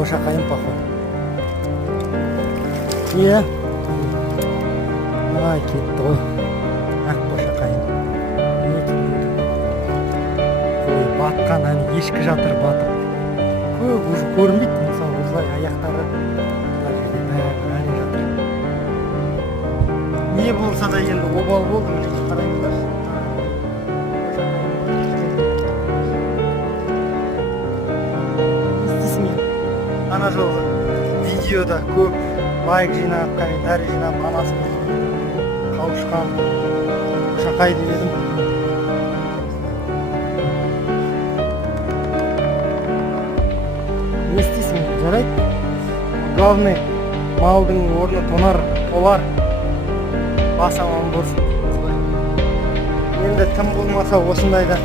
Қошақайым походу. Иә. Ай, кетті ғой. Ақ қошақайым. Ой, батқан, әне ешкі жатыр батып. Көп уже көрінбейді, мысалы, осылай аяқтары. Мына жерде бәрі әне жатыр. Не болса да енді обал болды, міне қараңыздаршы. Ана жолғы видеода көп лайк жинап, комментарий жинап, анасы қауышқан қошақай деп едім. Не істейсің, жарайды. Главный малдың орны толар. Бас аман болсын. Енді тым болмаса осындайда